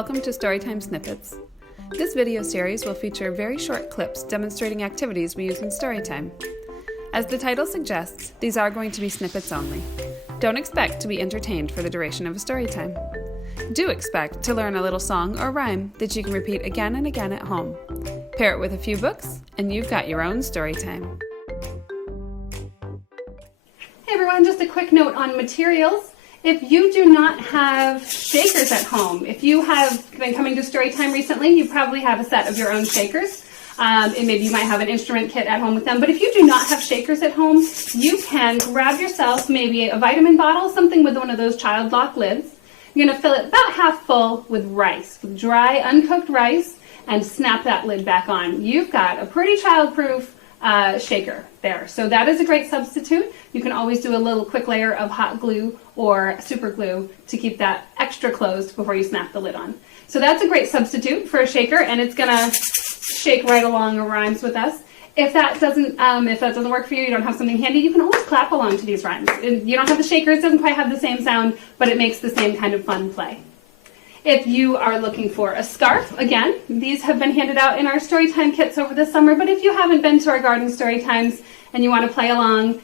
Welcome to Storytime Snippets. This video series will feature very short clips demonstrating activities we use in Storytime. As the title suggests, these are going to be snippets only. Don't expect to be entertained for the duration of a storytime. Do expect to learn a little song or rhyme that you can repeat again and again at home. Pair it with a few books, and you've got your own storytime. Hey everyone, just a quick note on materials. If you do not have shakers at home, if you have been coming to Storytime recently, you probably have a set of your own shakers. And maybe you might have an instrument kit at home with them. But if you do not have shakers at home, you can grab yourself maybe a vitamin bottle, something with one of those child lock lids. You're going to fill it about half full with rice, with dry, uncooked rice, and snap that lid back on. You've got a pretty child-proof shaker there. So that is a great substitute. You can always do a little quick layer of hot glue or super glue to keep that extra closed before you snap the lid on. So that's a great substitute for a shaker, and it's gonna shake right along or rhymes with us. If that doesn't work for you, you don't have something handy, you can always clap along to these rhymes. You don't have the shaker, it doesn't quite have the same sound, but it makes the same kind of fun play. If you are looking for a scarf, again, these have been handed out in our Storytime kits over the summer, but if you haven't been to our garden Storytimes and you want to play along,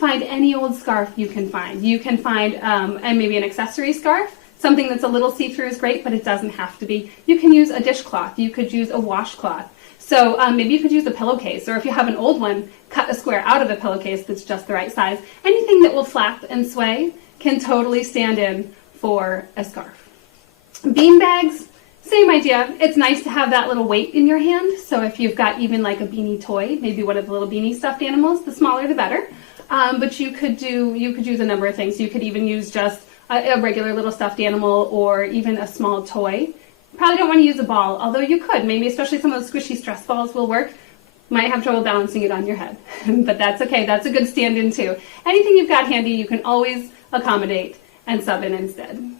find any old scarf you can find. You can find and maybe an accessory scarf. Something that's a little see-through is great, but it doesn't have to be. You can use a dishcloth. You could use a washcloth. So maybe you could use a pillowcase, or if you have an old one, cut a square out of a pillowcase that's just the right size. Anything that will flap and sway can totally stand in for a scarf. Bean bags, same idea. It's nice to have that little weight in your hand. So if you've got even like a beanie toy, maybe one of the little beanie stuffed animals, the smaller the better. But you could use a number of things. You could even use just a regular little stuffed animal or even a small toy. Probably don't want to use a ball, although you could. Maybe especially some of those squishy stress balls will work. Might have trouble balancing it on your head, but that's okay. That's a good stand-in too. Anything you've got handy, you can always accommodate and sub in instead.